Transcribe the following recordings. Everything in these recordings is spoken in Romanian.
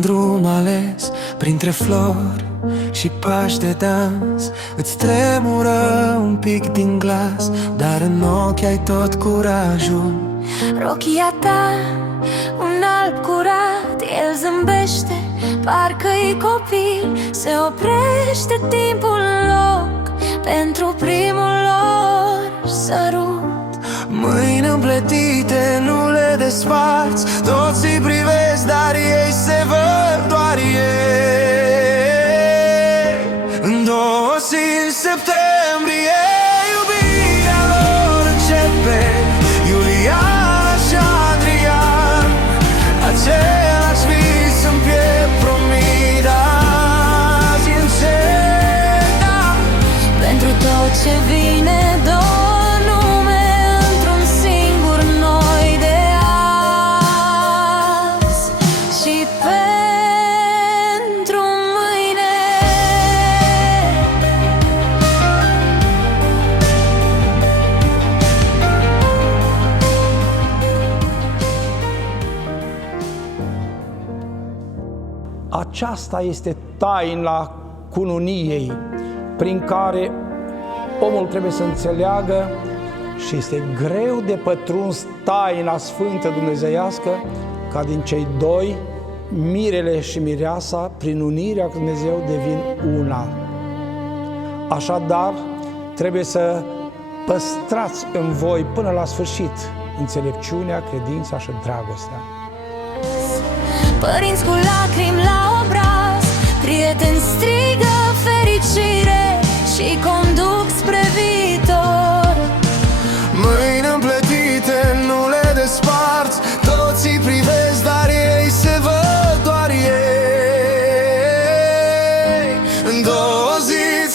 un drum ales printre flori și pași de dans. Îți tremură un pic din glas, dar în ochi ai tot curajul. Rochia ta, un alb curat, el zâmbește, parcă-i copil. Se oprește timpul în loc pentru primul lor sărut. Mâini împletite, nu le desparți, toți îi privesc, dar ei se văd doar ei. În 2 septembrie iubirea lor începe, Iuliana și Adrian. Același vis în piept promit azi încet. Pentru tot ce vine, două nume într-un singur noi de azi și pentru mâine. Aceasta este taina cununiei prin care omul trebuie să înțeleagă și este greu de pătruns taina sfântă dumnezeiască, ca din cei doi, mirele și mireasa, prin unirea cu Dumnezeu devin una. Așadar, trebuie să păstrați în voi până la sfârșit înțelepciunea, credința și dragostea. Părinți cu lacrimi la obraz, prieteni strigă fericire și conduc spre viitor. Mâini împletite, nu le desparți, toți îi privesc, dar ei se văd doar ei. În 2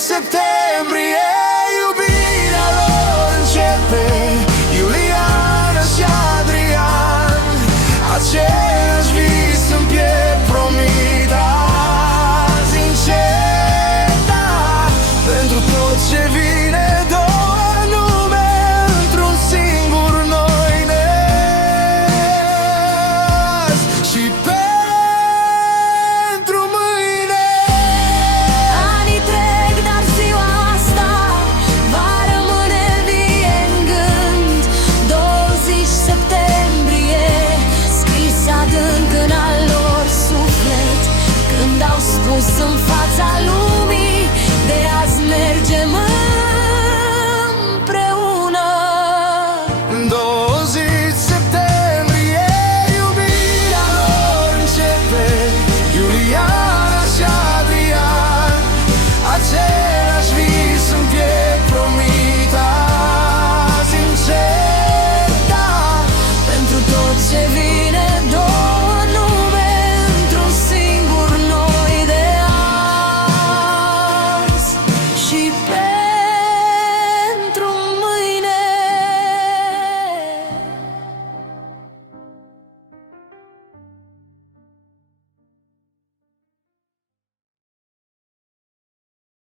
septembrie iubirea lor începe, Iuliana și Adrian. Același vis în piept promit azi încet. Pentru tot ce vine, două nume într-un singur noi de azi și pentru mâine. Anii trec, dar ziua asta va rămâne vie în gând. 20 septembrie, scris adânc în al lor suflet, când au spus în fața lui